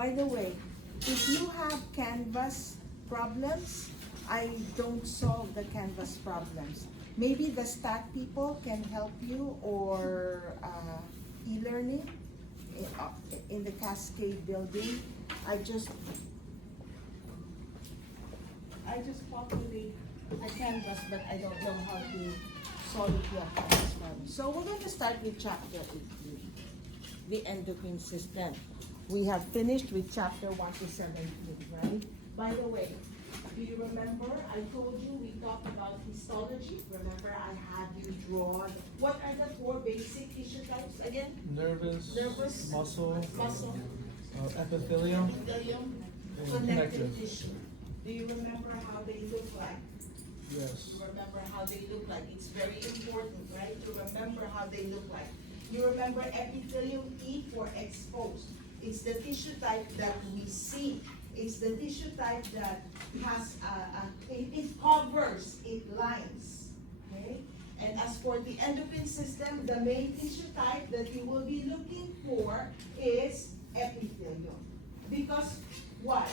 By the way, if you have canvas problems, I don't solve the canvas problems. Maybe the stat people can help you, or e-learning in the Cascade building. I just populate the canvas, but I don't know how to solve your canvas problem. So we're going to start with chapter 18, the endocrine system. We have finished with chapter 1 to 17, right? By the way, do you remember I told you we talked about histology? Remember I had you draw, what are the 4 basic tissue types again? Nervous, muscle, Epithelium, epithelium, and connective connective. tissue. Do you remember how they look like? Yes. You remember how they look like. It's very important, right? To remember how they look like. You remember epithelium, E for exposed. It's the tissue type that we see. It's the tissue type that has it covers, it lines. Okay? And as for the endocrine system, the main tissue type that you will be looking for is epithelium. Because what?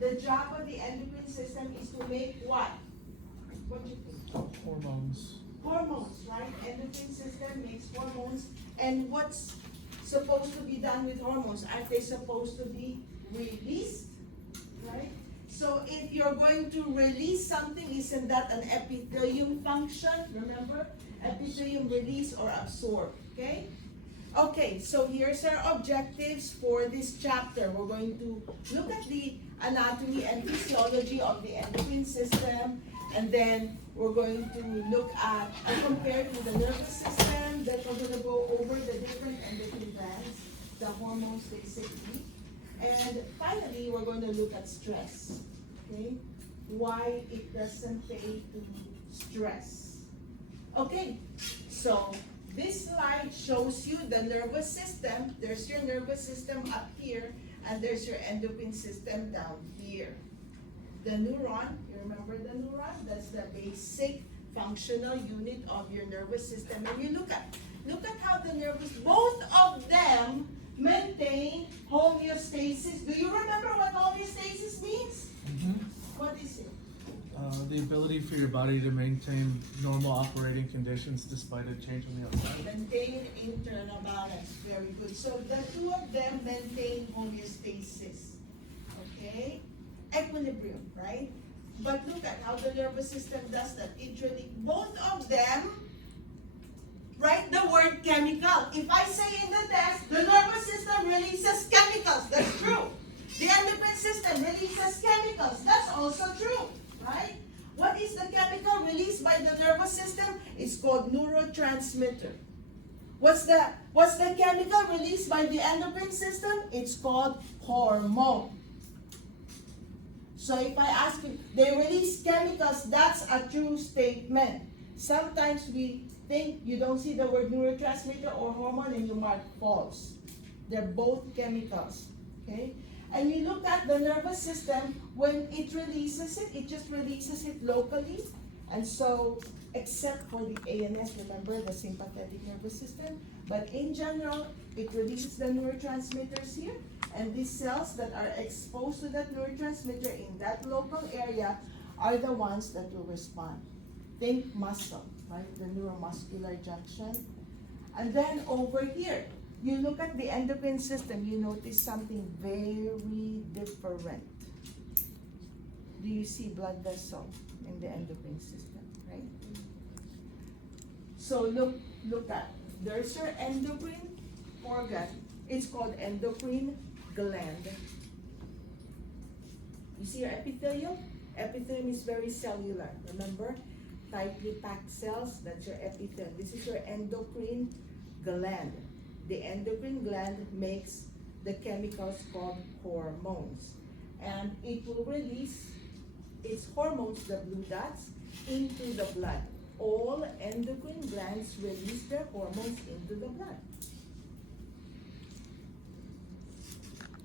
The job of the endocrine system is to make what? What do you think? Hormones. Hormones, right? Endocrine system makes hormones. And what's supposed to be done with hormones? Aren't they supposed to be released? Right? So if you're going to release something, isn't that an epithelium function? Remember? Epithelium release or absorb. Okay? Okay, so here's our objectives for this chapter. We're going to look at the anatomy and physiology of the endocrine system, and then we're going to look at compared to the nervous system. Then we're going to go over the different endocrine glands, the hormones basically. And finally, we're going to look at stress. Okay? Why it doesn't pay to stress. Okay, so this slide shows you the nervous system. There's your nervous system up here, and there's your endocrine system down here. The neuron, you remember the neuron? That's the basic functional unit of your nervous system. And you look at how the nervous, both of them maintain homeostasis. Do you remember what homeostasis means? What is it? The ability for your body to maintain normal operating conditions despite a change on the outside. Maintain internal balance. Very good. So the two of them maintain homeostasis. Okay? Equilibrium, right? But look at how the nervous system does that. It really, both of them write the word chemical. If I say in the test, the nervous system releases chemicals. That's true. The endocrine system releases chemicals. That's also true. Right? What is the chemical released by the nervous system? It's called neurotransmitter. What's the chemical released by the endocrine system? It's called hormone. So if I ask you, they release chemicals, that's a true statement. Sometimes we think you don't see the word neurotransmitter or hormone and you mark false. They're both chemicals. Okay? And you look at the nervous system, when it releases it, it just releases it locally. And so, except for the ANS, remember the sympathetic nervous system. But in general, it releases the neurotransmitters here. And these cells that are exposed to that neurotransmitter in that local area are the ones that will respond. Think muscle, right? The neuromuscular junction. And then over here, you look at the endocrine system, you notice something very different. Do you see blood vessel in the endocrine system, right? So look at, there's your endocrine organ. It's called endocrine gland. You see your epithelium? Epithelium is very cellular, remember? Tightly packed cells, that's your epithelium. This is your endocrine gland. The endocrine gland makes the chemicals called hormones. And it will release its hormones, the blue dots, into the blood. All endocrine glands release their hormones into the blood.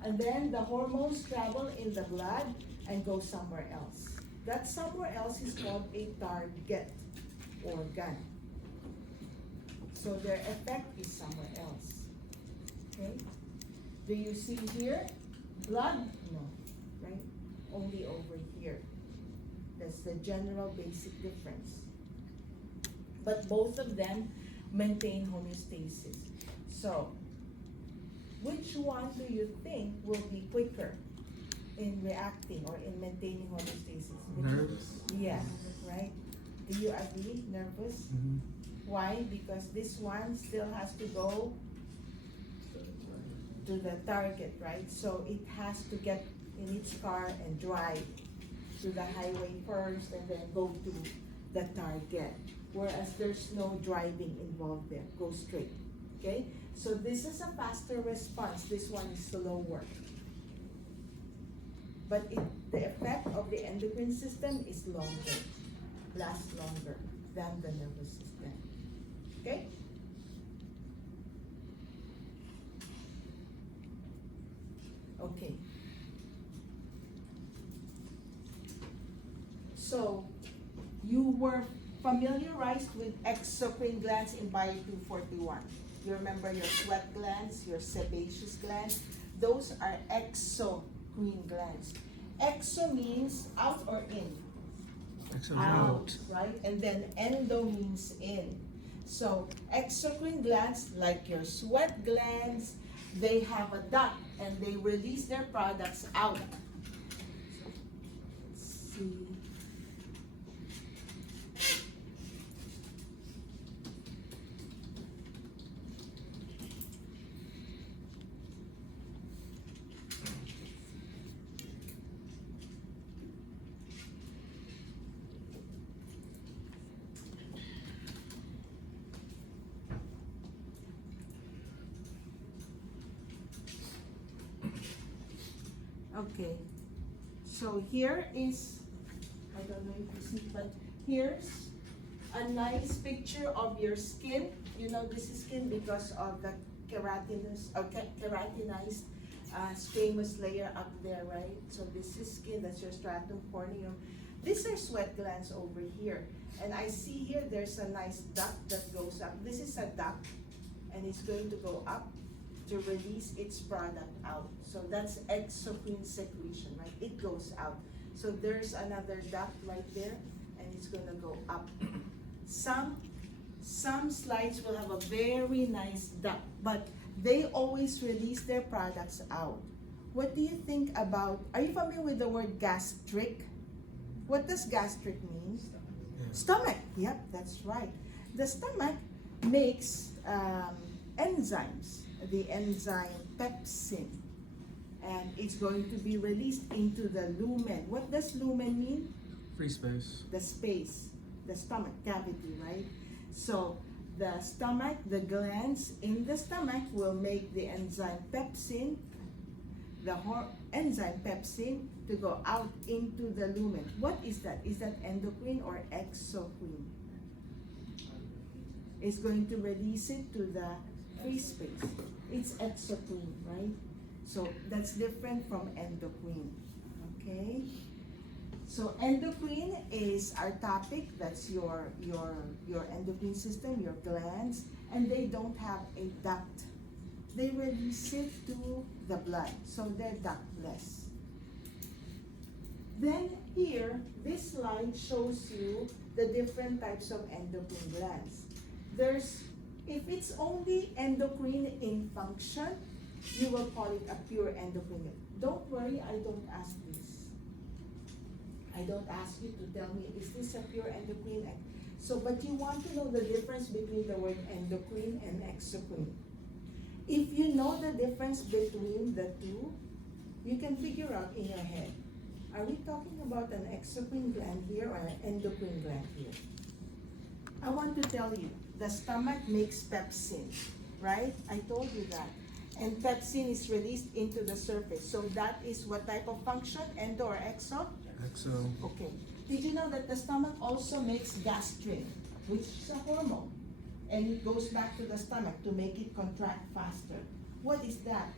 And then the hormones travel in the blood and go somewhere else. That somewhere else is called a target organ. So their effect is somewhere else. Okay? Do you see here? Blood? No, right? Only over here. That's the general basic difference. But both of them maintain homeostasis. So, which one do you think will be quicker in reacting or in maintaining homeostasis? Nerves? Yeah, right? Do you agree? Nervous? Mm-hmm. Why? Because this one still has to go to the target, right? So it has to get in its car and drive to the highway first and then go to the target. Whereas there's no driving involved there. Go straight. Okay? So this is a faster response. This one is slower. But the effect of the endocrine system is longer, lasts longer than the nervous system. Okay? Okay. So, you were familiarized with exocrine glands in Bio 241. You remember your sweat glands, your sebaceous glands. Those are exocrine glands. Exo means out or in? Out, right? And then endo means in. So exocrine glands, like your sweat glands, they have a duct and they release their products out. Let's see. Okay, so here is, I don't know if you see, but here's a nice picture of your skin. You know this is skin because of the keratinous, keratinized squamous layer up there, right? So this is skin, that's your stratum corneum. These are sweat glands over here. And I see here there's a nice duct that goes up. This is a duct, and it's going to go up to release its product out. So that's exocrine secretion, right? It goes out. So there's another duct right there, and it's gonna go up. Some slides will have a very nice duct, but they always release their products out. What do you think about, are you familiar with the word gastric? What does gastric mean? Stomach, yep, that's right. The stomach makes enzymes, the enzyme pepsin, and it's going to be released into the lumen. What does lumen mean? Free space. The space, the stomach cavity, right? So the stomach, the glands in the stomach will make the enzyme pepsin, the enzyme pepsin to go out into the lumen. What is that? Is that endocrine or exocrine? It's going to release it to the free space. It's exocrine, right? So that's different from endocrine, okay? So endocrine is our topic. That's your endocrine system, your glands, and they don't have a duct. They release it to the blood, so they're ductless. Then here, this slide shows you the different types of endocrine glands. If it's only endocrine in function, you will call it a pure endocrine. Don't worry, I don't ask this. I don't ask you to tell me, is this a pure endocrine? So, but you want to know the difference between the word endocrine and exocrine. If you know the difference between the two, you can figure out in your head, are we talking about an exocrine gland here or an endocrine gland here? I want to tell you, the stomach makes pepsin, right? I told you that. And pepsin is released into the surface. So that is what type of function, endo or exo? Exo. Okay. Did you know that the stomach also makes gastrin, which is a hormone? And it goes back to the stomach to make it contract faster. What is that?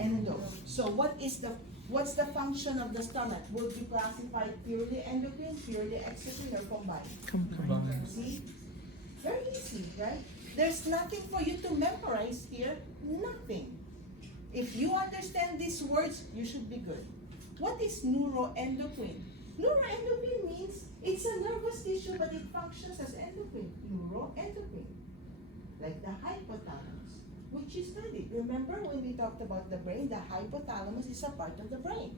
Endo. So what's the function of the stomach? Would you classify it purely endocrine, purely exocrine, or combined? Combined. See? Very easy, right? There's nothing for you to memorize here. Nothing. If you understand these words, you should be good. What is neuroendocrine? Neuroendocrine means it's a nervous tissue, but it functions as endocrine. Neuroendocrine. Like the hypothalamus, which you studied. Remember when we talked about the brain, the hypothalamus is a part of the brain.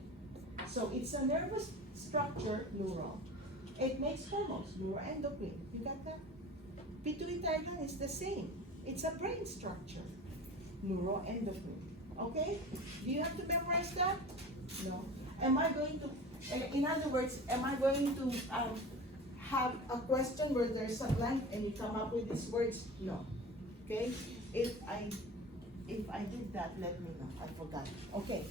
So it's a nervous structure, neuron. It makes hormones, neuroendocrine. You got that? Pituitary gland is the same. It's a brain structure, neuroendocrine. Okay? Do you have to memorize that? No. Am I going to, in other words, am I going to have a question where there's a blank and you come up with these words? No. Okay? If I did that, let me know. I forgot. Okay.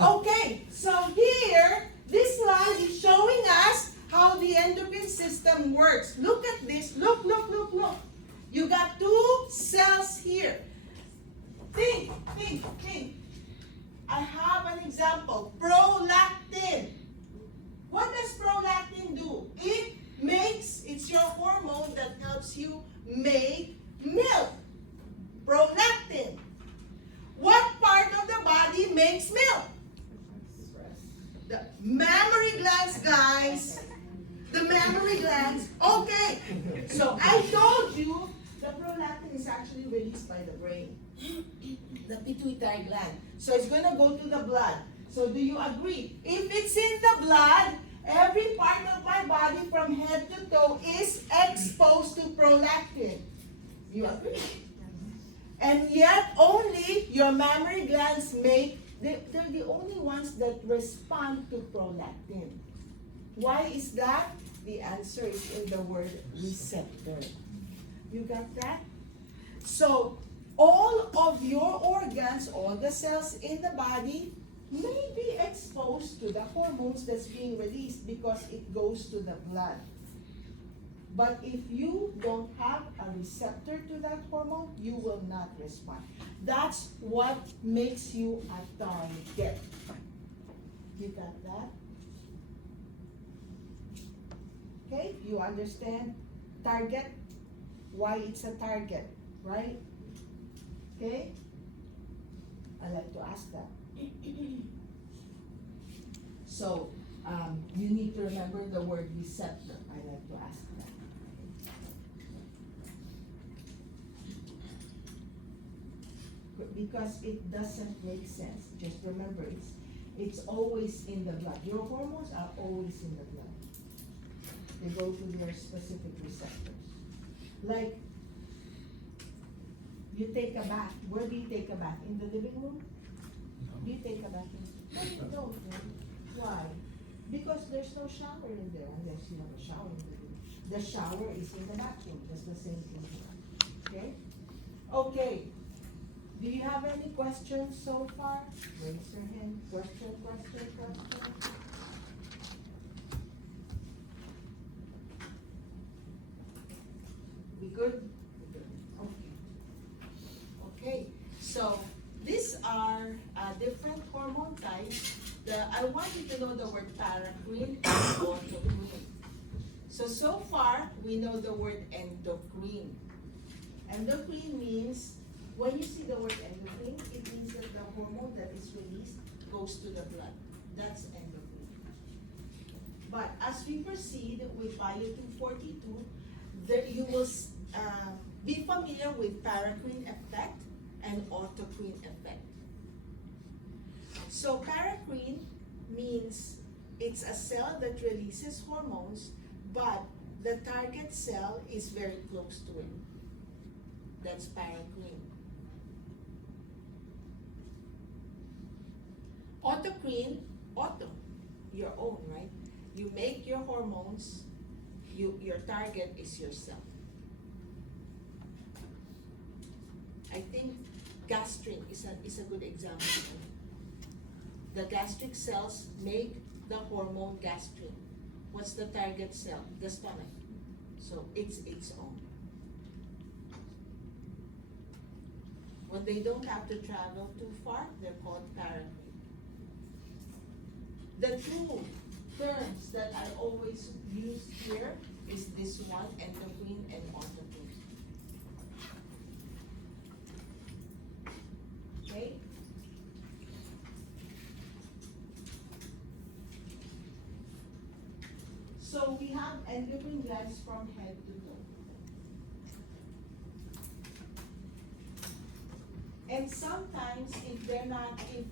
Okay, so here, this slide is showing us how the endocrine system works. Look at this. Look, look, look, look. You got two cells here. Think. I have an example. Prolactin. What does prolactin do? It's your hormone that helps you make milk. Prolactin. What part of the body makes milk? The mammary glands, guys. The mammary glands. Okay. So I told you the prolactin is actually released by the brain. The pituitary gland. So it's going to go to the blood. So do you agree? If it's in the blood, every part of my body from head to toe is exposed to prolactin. You agree? And yet only your mammary glands they're the only ones that respond to prolactin. Why is that? The answer is in the word receptor. You got that? So all of your organs, all the cells in the body may be exposed to the hormones that's being released because it goes to the blood. But if you don't have a receptor to that hormone, you will not respond. That's what makes you a target. You got that? Okay, you understand target? Why it's a target, right? Okay? I like to ask that. So, you need to remember the word receptor. I like to ask that. Because it doesn't make sense. Just remember, it's always in the blood. Your hormones are always in the blood. They go to their specific receptors. Like, you take a bath. Where do you take a bath? In the living room? Do you take a bath in? No, you don't. Why? Because there's no shower in there unless you have a shower in the living room. The shower is in the bathroom. That's the same thing. Okay? Okay. Do you have any questions so far? Raise your hand. Question. We good? Okay. So these are different hormone types. I want you to know the word paracrine and autocrine. So far we know the word endocrine. Endocrine means, when you see the word endocrine, it means that the hormone that is released goes to the blood. That's endocrine. But as we proceed with Bio 242, you will be familiar with paracrine effect and autocrine effect. So paracrine means it's a cell that releases hormones, but the target cell is very close to it. That's paracrine. Autocrine, your own, right? You make your hormones, your target is yourself. I think gastrin is a good example. The gastric cells make the hormone gastrin. What's the target cell? The stomach. So it's its own. When they don't have to travel too far, they're called paracrine. The two terms that I always use here is this one, endocrine and autocrine. Okay? So we have endocrine glands from head to toe. And sometimes if they're not, if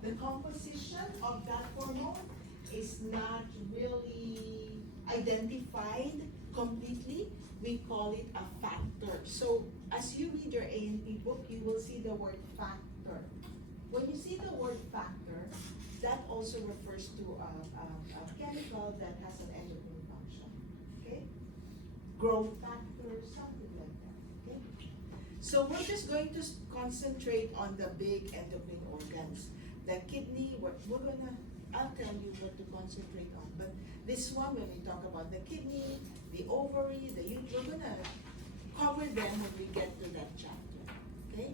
the composition of that hormone is not really identified completely, we call it a factor. So as you read your A&P book, you will see the word factor. When you see the word factor, that also refers to a chemical that has an endocrine function, okay? Growth factor, something like that, okay? So we're just going to concentrate on the big endocrine organs. The kidney, I'll tell you what to concentrate on. But this one, when we talk about the kidney, the ovary, the uterus, we're gonna cover them when we get to that chapter, okay?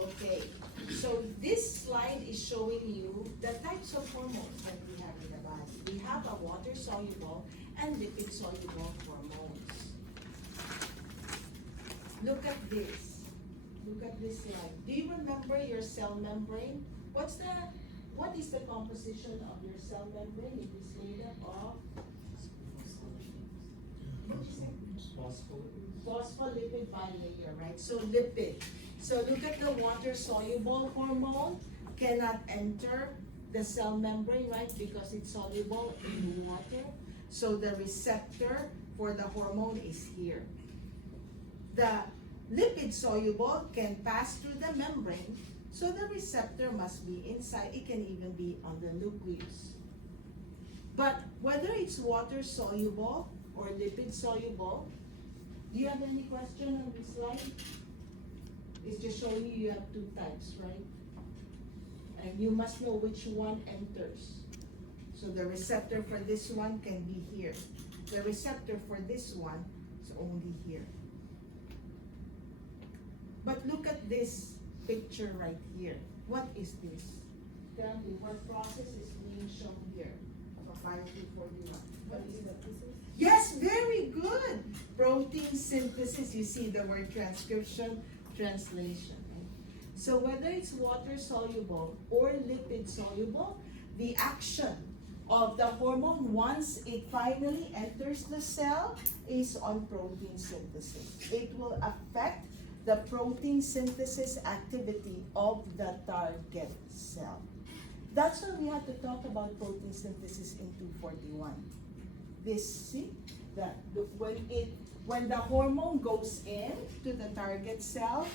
Okay, so this slide is showing you the types of hormones that we have in the body. We have a water-soluble and lipid-soluble hormones. Look at this. Look at this slide. Do you remember your cell membrane? What is the composition of your cell membrane? It is made up of phospholipid bilayer, right? So lipid. So look at the water-soluble hormone cannot enter the cell membrane, right? Because it's soluble in water. So the receptor for the hormone is here. The lipid-soluble can pass through the membrane, so the receptor must be inside. It can even be on the nucleus. But whether it's water-soluble or lipid-soluble, do you have any question on this slide? It's just showing you have two types, right? And you must know which one enters. So the receptor for this one can be here. The receptor for this one is only here. But look at this picture right here. What is this? Tell me what process is being shown here for 5241. What is that? Yes, very good. Protein synthesis. You see the word transcription, translation. Right? So whether it's water soluble or lipid soluble, the action of the hormone once it finally enters the cell is on protein synthesis. It will affect the protein synthesis activity of the target cell. That's why we have to talk about protein synthesis in 241. This, see, that when the hormone goes in to the target cell,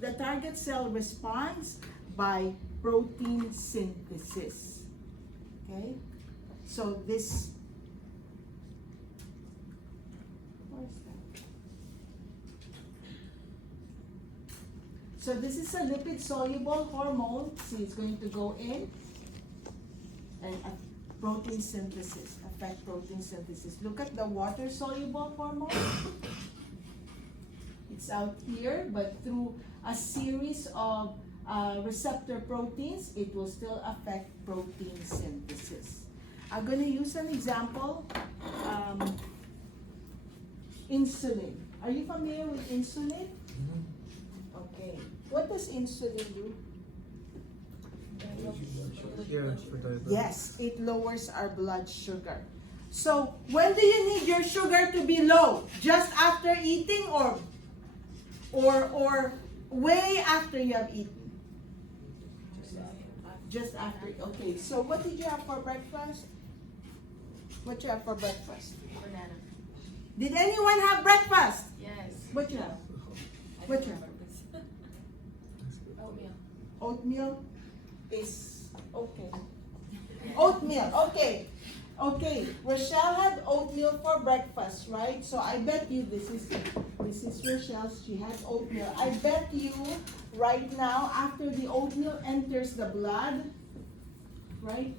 the target cell responds by protein synthesis. Okay, so this. Where's that? So this is a lipid-soluble hormone. See, it's going to go in and protein synthesis, affect protein synthesis. Look at the water-soluble hormone. It's out here, but through a series of receptor proteins, it will still affect protein synthesis. I'm going to use an example. Insulin. Are you familiar with insulin? Okay. What does insulin do? Yes, it lowers our blood sugar. So, when do you need your sugar to be low? Just after eating or way after you have eaten? Just after. Okay, so what did you have for breakfast? What you have for breakfast? Banana. Did anyone have breakfast? Yes. What you have? What you have? Oatmeal. Oatmeal is okay. Oatmeal, okay. Okay, Rochelle had oatmeal for breakfast, right? So I bet you this is Rochelle's, she has oatmeal. I bet you right now, after the oatmeal enters the blood, right?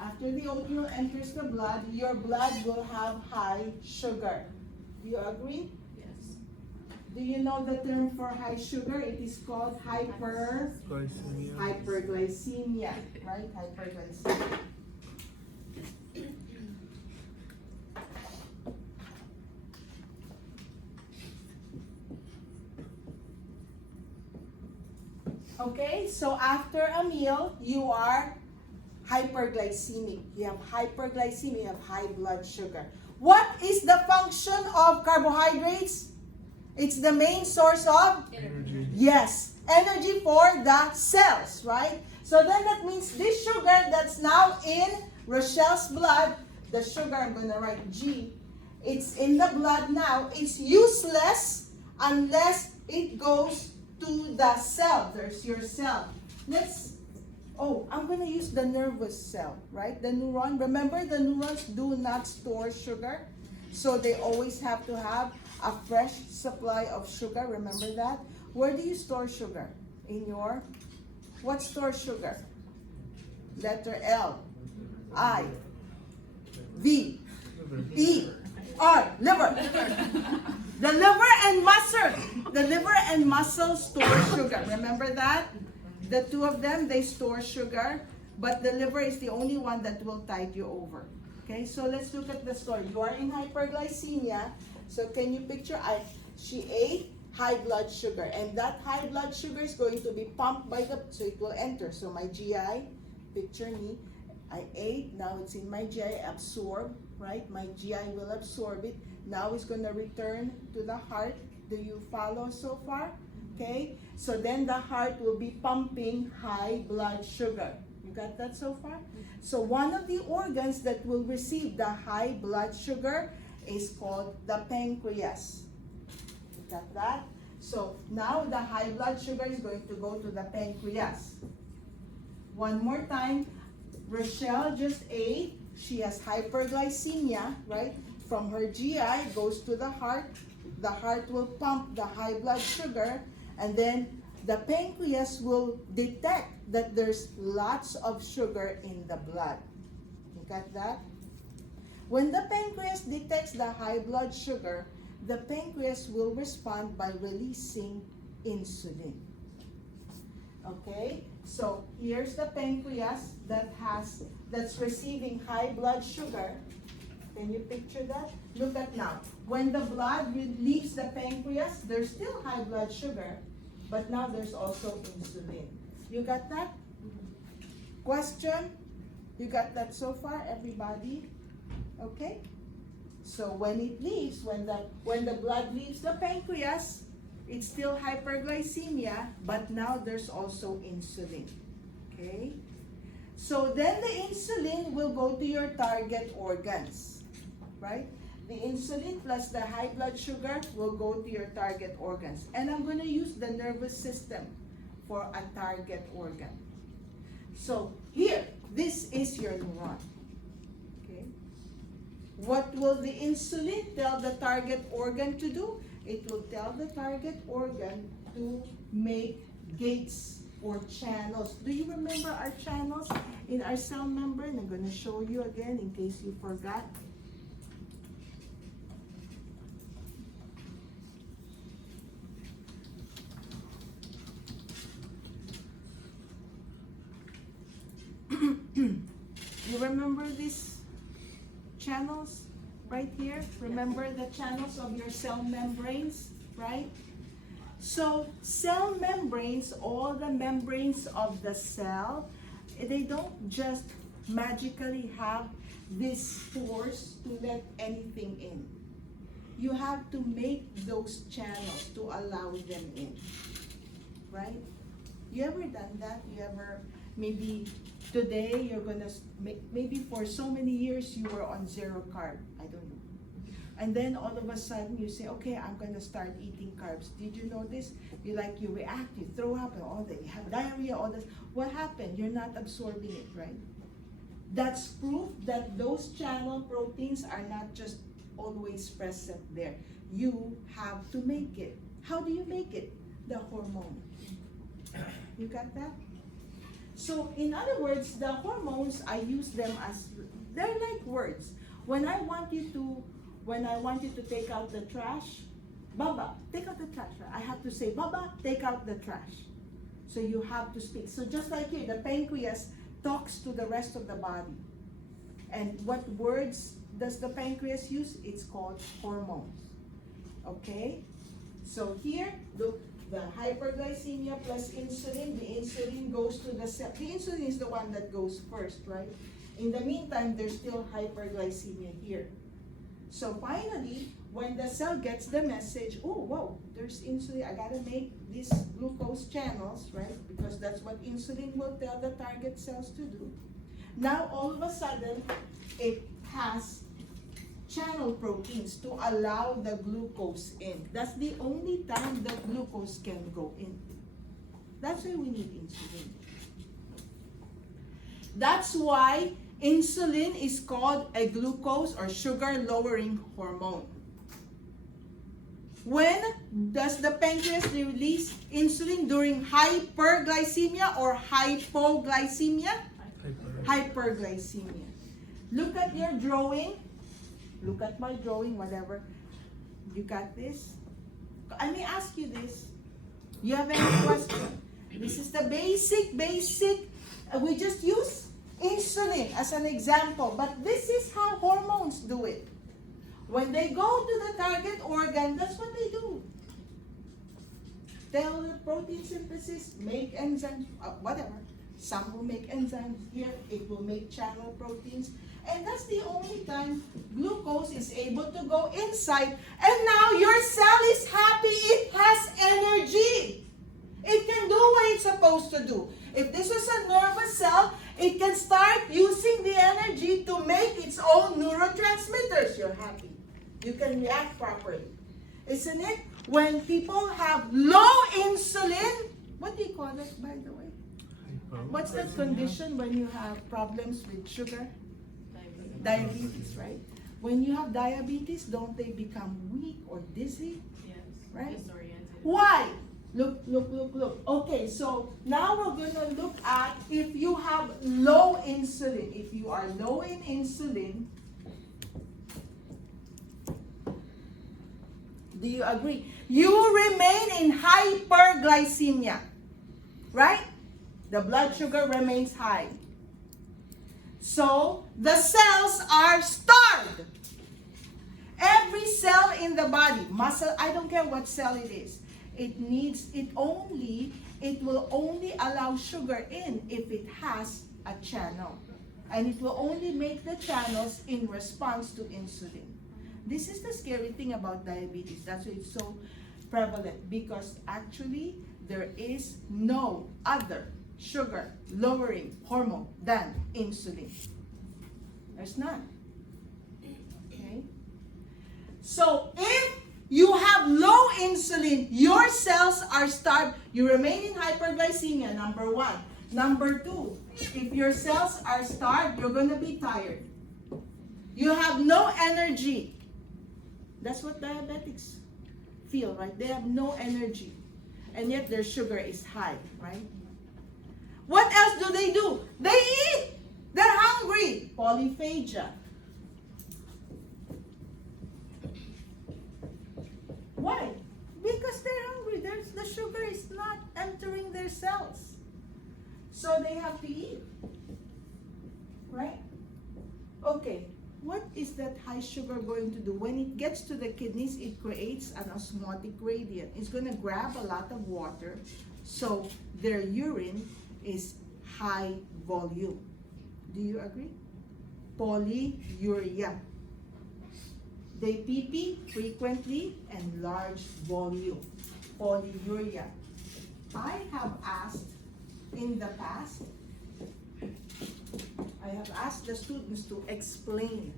After the oatmeal enters the blood, your blood will have high sugar. Do you agree? Yes. Do you know the term for high sugar? It is called hyperglycemia, right? Hyperglycemia. Okay, so after a meal, you are hyperglycemic. You have hyperglycemia, you have high blood sugar. What is the function of carbohydrates? It's the main source of? Energy. Yes, energy for the cells, right? So then that means this sugar that's now in Rochelle's blood, the sugar, I'm going to write G, it's in the blood now. It's useless unless it goes to the cell. There's your cell. I'm going to use the nervous cell, right? The neuron. Remember, the neurons do not store sugar. So they always have to have a fresh supply of sugar. Remember that? Where do you store sugar? What stores sugar? Letter L, I, V, E, R, liver. The liver and muscle store sugar. Remember that? The two of them, they store sugar, but the liver is the only one that will tide you over. Okay, so let's look at the story. You are in hyperglycemia. So can you picture, she ate high blood sugar, and that high blood sugar is going to be pumped so it will enter. So my GI, picture me, I ate, now it's in my GI, absorb, right? My GI will absorb it. Now it's going to return to the heart. Do you follow so far? Okay, so then the heart will be pumping high blood sugar. You got that so far? So one of the organs that will receive the high blood sugar is called the pancreas. You got that? So now the high blood sugar is going to go to the pancreas. One more time, Rochelle just ate. She has hyperglycemia, right? From her GI goes to the heart. The heart will pump the high blood sugar, and then the pancreas will detect that there's lots of sugar in the blood. You got that? When the pancreas detects the high blood sugar, the pancreas will respond by releasing insulin. Okay? So here's the pancreas that's receiving high blood sugar. Can you picture that? Look at now. When the blood leaves the pancreas, there's still high blood sugar, but now there's also insulin. You got that? Question? You got that so far, everybody? Okay? So when it leaves, when the blood leaves the pancreas, it's still hyperglycemia, but now there's also insulin. Okay? So then the insulin will go to your target organs, right? The insulin plus the high blood sugar will go to your target organs. And I'm going to use the nervous system for a target organ. So here, this is your neuron. Okay? What will the insulin tell the target organ to do? It will tell the target organ to make gates or channels. Do you remember our channels in our cell membrane? I'm going to show you again in case you forgot. You remember these channels right here? Remember the channels of your cell membranes, right? So cell membranes, all the membranes of the cell, they don't just magically have this force to let anything in. You have to make those channels to allow them in, right? You ever done that? You ever, maybe today you're gonna, maybe for so many years you were on zero carb, I don't know. And then all of a sudden you say, okay, I'm gonna start eating carbs. Did you notice? You react, you throw up, and all that, you have diarrhea, all this. What happened? You're not absorbing it, right? That's proof that those channel proteins are not just always present there. You have to make it. How do you make it? The hormone. You got that? So in other words, the hormones, I use them as, they're like words. When I want you to take out the trash, Baba, take out the trash. I have to say, Baba, take out the trash. So you have to speak. So just like here, the pancreas talks to the rest of the body. And what words does the pancreas use? It's called hormones. Okay? So here, look, the hyperglycemia plus insulin, the insulin goes to the cell. The insulin is the one that goes first, right? In the meantime, there's still hyperglycemia here. So finally, when the cell gets the message, oh, whoa, there's insulin, I gotta make these glucose channels, right? Because that's what insulin will tell the target cells to do. Now, all of a sudden, it has channel proteins to allow the glucose in. That's the only time that glucose can go in. That's why we need insulin. That's why insulin is called a glucose or sugar-lowering hormone. When does the pancreas release insulin? During hyperglycemia or hypoglycemia? Hyperglycemia. Look at your drawing. Look at my drawing, whatever. You got this? I may ask you this. You have any question? This is the basic. We just use insulin as an example, but this is how hormones do it. When they go to the target organ, that's what they do. Tell the protein synthesis, make enzymes, whatever. Some will make enzymes here, it will make channel proteins. And that's the only time glucose is able to go inside. And now your cell is happy, it has energy. It can do what it's supposed to do. If this was a nervous cell, it can start using the energy to make its own neurotransmitters. You're happy. You can react properly. Isn't it? When people have low insulin, what do you call it, by the way? What's that condition when you have problems with sugar? Diabetes, right? When you have diabetes, don't they become weak or dizzy? Yes. Right? Disoriented. Why? Look. Okay, so now we're going to look at if you have low insulin. If you are low in insulin, do you agree? You remain in hyperglycemia, right? The blood sugar remains high. So the cells are starved. Every cell in the body, muscle, I don't care what cell it is, it will only allow sugar in if it has a channel. And it will only make the channels in response to insulin. This is the scary thing about diabetes. That's why it's so prevalent, because actually there is no other sugar lowering hormone than insulin. There's none. Okay? So if you have low insulin, your cells are starved. You remain in hyperglycemia, number one. Number two, if your cells are starved, you're going to be tired. You have no energy. That's what diabetics feel, right? They have no energy. And yet their sugar is high, right? What else do? They eat. They're hungry. Polyphagia. Why? Because they're hungry. The sugar is not entering their cells. So they have to eat. Right? Okay. What is that high sugar going to do? When it gets to the kidneys, it creates an osmotic gradient. It's going to grab a lot of water. So their urine is high volume. Do you agree? Polyuria. They pee frequently and large volume. Polyuria. I have asked in the past, I have asked the students to explain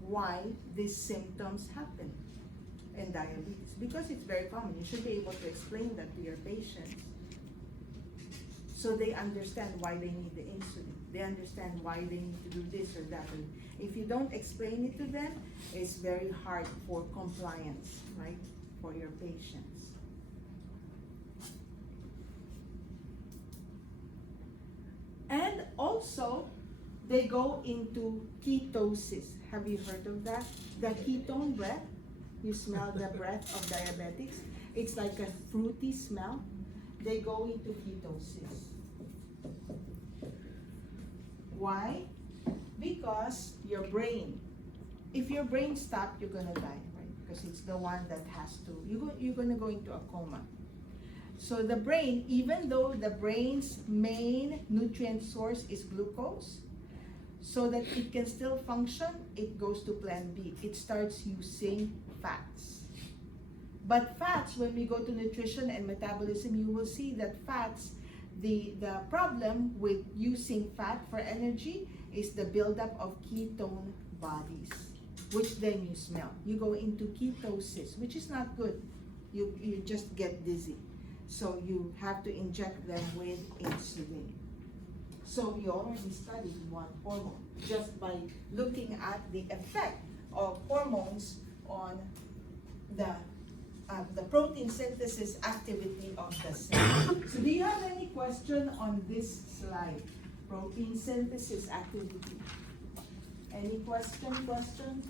why these symptoms happen in diabetes. Because it's very common. You should be able to explain that to your patients, so they understand why they need the insulin. They understand why they need to do this or that. And if you don't explain it to them, it's very hard for compliance, right, for your patients. And also, they go into ketosis. Have you heard of that? The ketone breath. You smell the breath of diabetics. It's like a fruity smell. They go into ketosis. Why? Because your brain, if your brain stops, you're going to die, right? Because it's the one that has to, you're going to go into a coma. So the brain, even though the brain's main nutrient source is glucose, so that it can still function, it goes to plan B. It starts using fats. But fats, when we go to nutrition and metabolism, you will see that fats, the problem with using fat for energy is the buildup of ketone bodies, which then you smell. You go into ketosis, which is not good. You just get dizzy. So you have to inject them with insulin. So you already studied one hormone just by looking at the effect of hormones on the protein synthesis activity of the cell. So do you have any question on this slide? Protein synthesis activity. Any question?